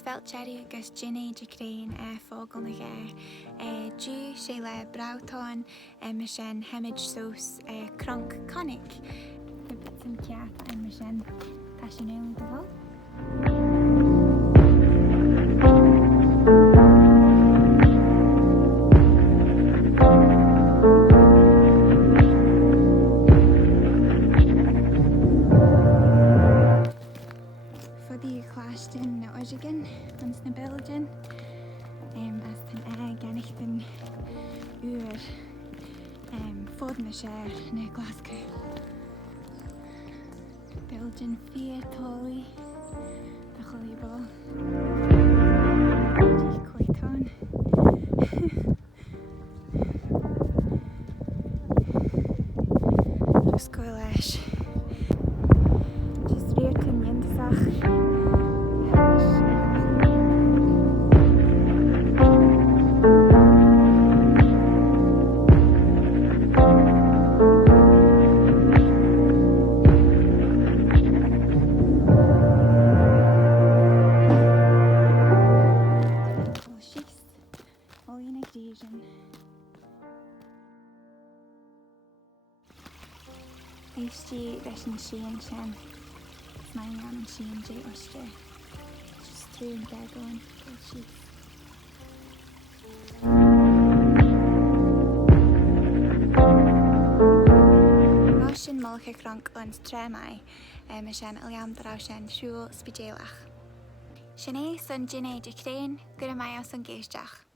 Sveltcherry agus Ginny Jecrean Fockle na Ghaa. Dú sé le brautáin mar sin himid seose Cronk Conic. The bits and ceart mar sin tá sin éileann do bhfuil. Clastin na oisigin ans na Belgian as tan ganich den uur fod na share na Glasgow. Belgian fear tolly the chully ball. Quite on. Just go lash. Just rear cynnion sach. Shooill-jee leis an Shooill sin. It's my name Shooill-jee Oyster. Just through and there going. Má sin molcha cronk an trémai mar sin a leam dará sin Shooill spidéalach. Sin é san Ginny Jecrean gur mai as an géisteach.